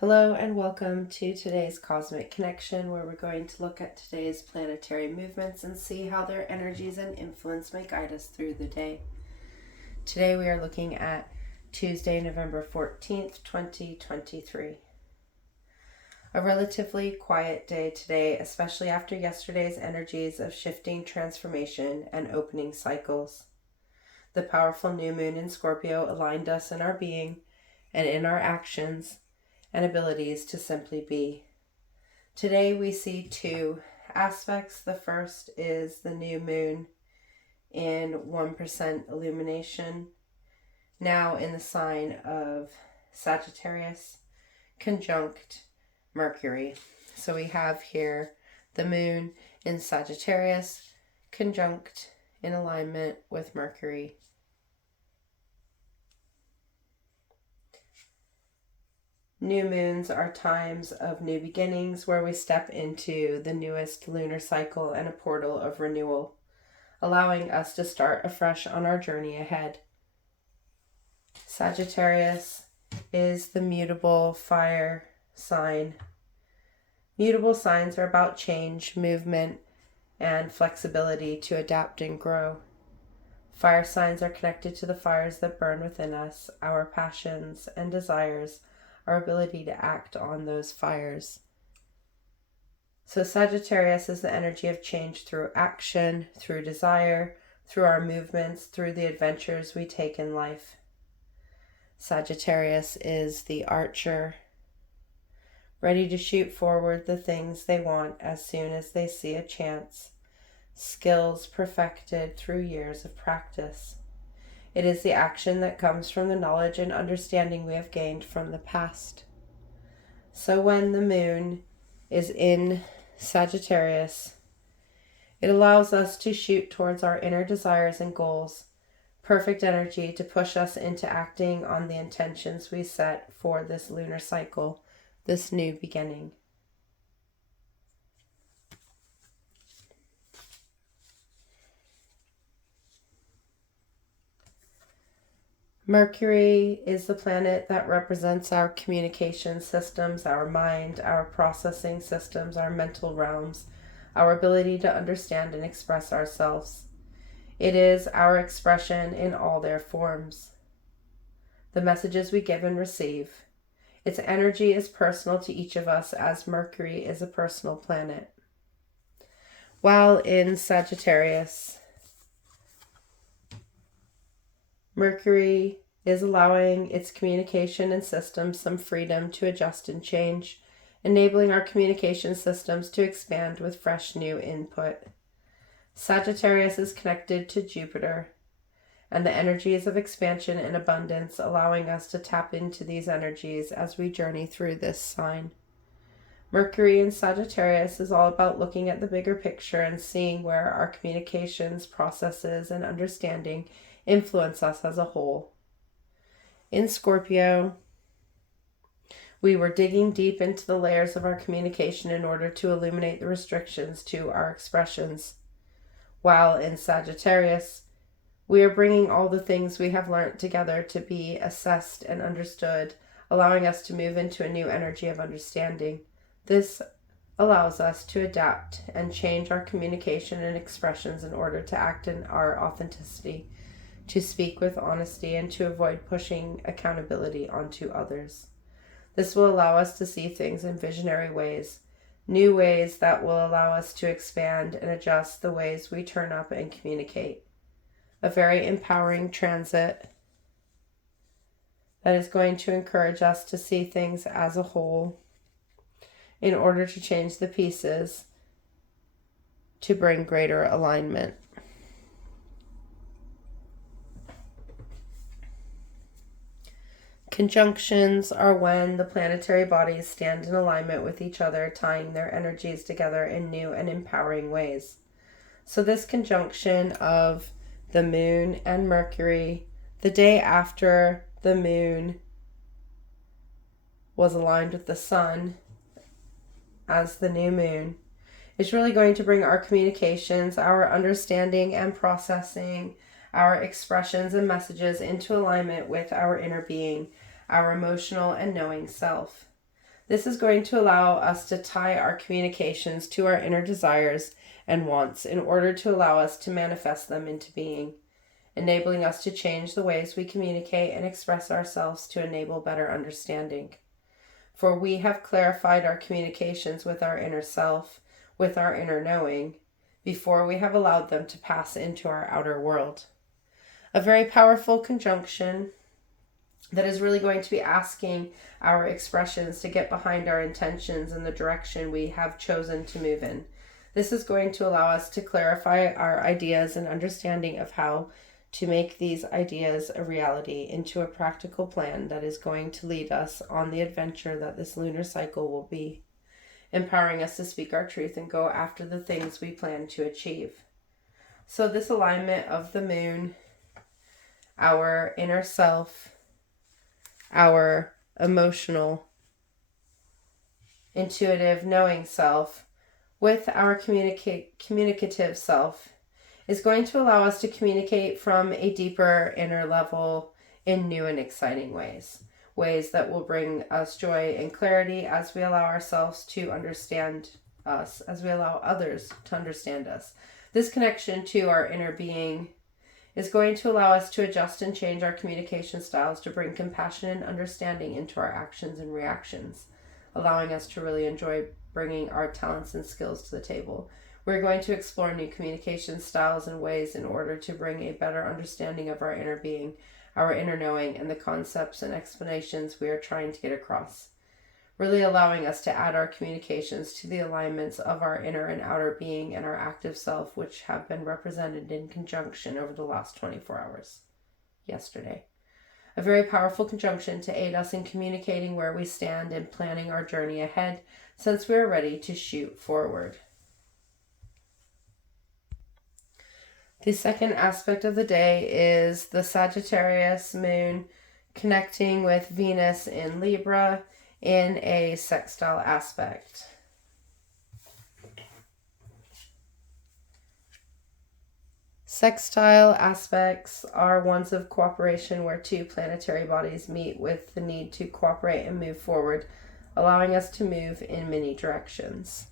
Hello and welcome to today's Cosmic Connection, where we're going to look at today's planetary movements and see how their energies and influence may guide us through the day. Today we are looking at Tuesday, November 14th, 2023. A relatively quiet day today, especially after yesterday's energies of shifting transformation and opening cycles. The powerful new moon in Scorpio aligned us in our being and in our actions and abilities to simply be. Today we see two aspects. The first is the new moon in 1% illumination, now in the sign of Sagittarius, conjunct Mercury. So we have here the moon in Sagittarius, conjunct in alignment with Mercury. New moons are times of new beginnings where we step into the newest lunar cycle and a portal of renewal, allowing us to start afresh on our journey ahead. Sagittarius is the mutable fire sign. Mutable signs are about change, movement, and flexibility to adapt and grow. Fire signs are connected to the fires that burn within us, our passions and desires, our ability to act on those fires. So Sagittarius is the energy of change through action, through desire, through our movements, through the adventures we take in life. Sagittarius is the archer, ready to shoot forward the things they want as soon as they see a chance, skills perfected through years of practice. It is the action that comes from the knowledge and understanding we have gained from the past. So when the moon is in Sagittarius, it allows us to shoot towards our inner desires and goals, perfect energy to push us into acting on the intentions we set for this lunar cycle, this new beginning. Mercury is the planet that represents our communication systems, our mind, our processing systems, our mental realms, our ability to understand and express ourselves. It is our expression in all their forms. The messages we give and receive. Its energy is personal to each of us as Mercury is a personal planet. While in Sagittarius, Mercury is allowing its communication and systems some freedom to adjust and change, enabling our communication systems to expand with fresh new input. Sagittarius is connected to Jupiter and the energies of expansion and abundance, allowing us to tap into these energies as we journey through this sign. Mercury in Sagittarius is all about looking at the bigger picture and seeing where our communications, processes, and understanding influence us as a whole. In Scorpio, we were digging deep into the layers of our communication in order to illuminate the restrictions to our expressions. While in Sagittarius, we are bringing all the things we have learned together to be assessed and understood, allowing us to move into a new energy of understanding. This allows us to adapt and change our communication and expressions in order to act in our authenticity, to speak with honesty, and to avoid pushing accountability onto others. This will allow us to see things in visionary ways, new ways that will allow us to expand and adjust the ways we turn up and communicate. A very empowering transit that is going to encourage us to see things as a whole in order to change the pieces to bring greater alignment. Conjunctions are when the planetary bodies stand in alignment with each other, tying their energies together in new and empowering ways. So this conjunction of the moon and Mercury, the day after the moon was aligned with the sun as the new moon, is really going to bring our communications, our understanding and processing, our expressions and messages into alignment with our inner being, our emotional and knowing self. This is going to allow us to tie our communications to our inner desires and wants in order to allow us to manifest them into being, enabling us to change the ways we communicate and express ourselves to enable better understanding. For we have clarified our communications with our inner self, with our inner knowing, before we have allowed them to pass into our outer world. A very powerful conjunction that is really going to be asking our expressions to get behind our intentions and the direction we have chosen to move in. This is going to allow us to clarify our ideas and understanding of how to make these ideas a reality into a practical plan that is going to lead us on the adventure that this lunar cycle will be, empowering us to speak our truth and go after the things we plan to achieve. So this alignment of the moon, our inner self, our emotional, intuitive, knowing self, with our communicative self, is going to allow us to communicate from a deeper inner level in new and exciting ways that will bring us joy and clarity as we allow ourselves to understand us, as we allow others to understand us. This connection to our inner being is going to allow us to adjust and change our communication styles to bring compassion and understanding into our actions and reactions, allowing us to really enjoy bringing our talents and skills to the table. We're going to explore new communication styles and ways in order to bring a better understanding of our inner being, our inner knowing, and the concepts and explanations we are trying to get across. Really allowing us to add our communications to the alignments of our inner and outer being and our active self, which have been represented in conjunction over the last 24 hours, yesterday. A very powerful conjunction to aid us in communicating where we stand and planning our journey ahead, since we are ready to shoot forward. The second aspect of the day is the Sagittarius moon connecting with Venus in Libra in a sextile aspect. Sextile aspects are ones of cooperation where two planetary bodies meet with the need to cooperate and move forward, allowing us to move in many directions.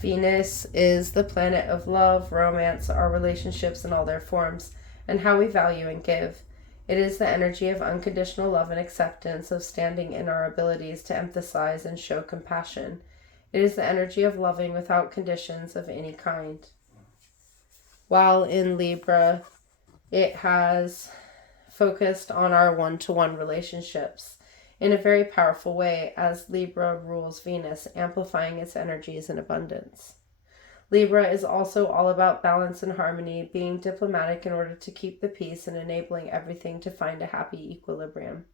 Venus is the planet of love, romance, our relationships in all their forms, and how we value and give. It is the energy of unconditional love and acceptance, of standing in our abilities to emphasize and show compassion. It is the energy of loving without conditions of any kind. While in Libra, it has focused on our one-to-one relationships in a very powerful way, as Libra rules Venus, amplifying its energies in abundance. Libra is also all about balance and harmony, being diplomatic in order to keep the peace and enabling everything to find a happy equilibrium.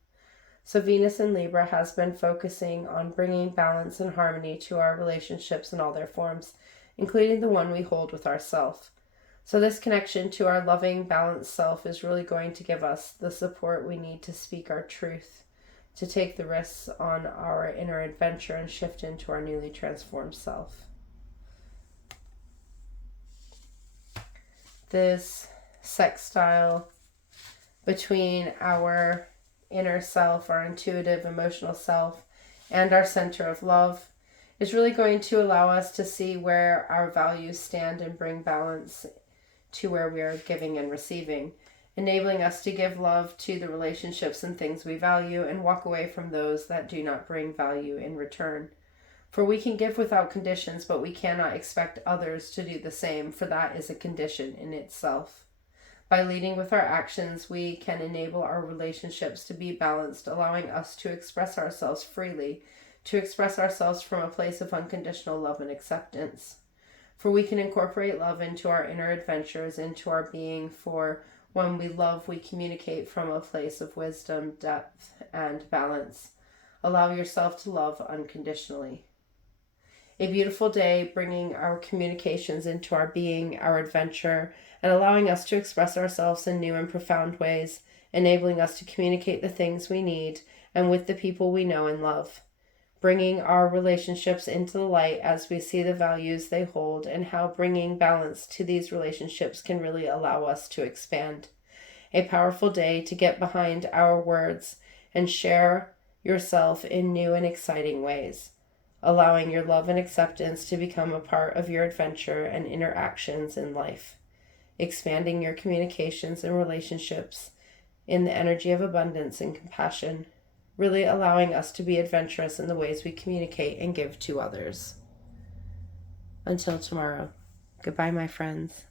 So Venus in Libra has been focusing on bringing balance and harmony to our relationships in all their forms, including the one we hold with ourself. So this connection to our loving, balanced self is really going to give us the support we need to speak our truth, to take the risks on our inner adventure and shift into our newly transformed self. This sextile between our inner self, our intuitive, emotional self, and our center of love is really going to allow us to see where our values stand and bring balance to where we are giving and receiving, enabling us to give love to the relationships and things we value and walk away from those that do not bring value in return. For we can give without conditions, but we cannot expect others to do the same, for that is a condition in itself. By leading with our actions, we can enable our relationships to be balanced, allowing us to express ourselves freely, to express ourselves from a place of unconditional love and acceptance. For we can incorporate love into our inner adventures, into our being, for when we love, we communicate from a place of wisdom, depth, and balance. Allow yourself to love unconditionally. A beautiful day, bringing our communications into our being, our adventure, and allowing us to express ourselves in new and profound ways, enabling us to communicate the things we need and with the people we know and love. Bringing our relationships into the light as we see the values they hold and how bringing balance to these relationships can really allow us to expand. a powerful day to get behind our words and share yourself in new and exciting ways, allowing your love and acceptance to become a part of your adventure and interactions in life, expanding your communications and relationships in the energy of abundance and compassion, really allowing us to be adventurous in the ways we communicate and give to others. Until tomorrow, goodbye, my friends.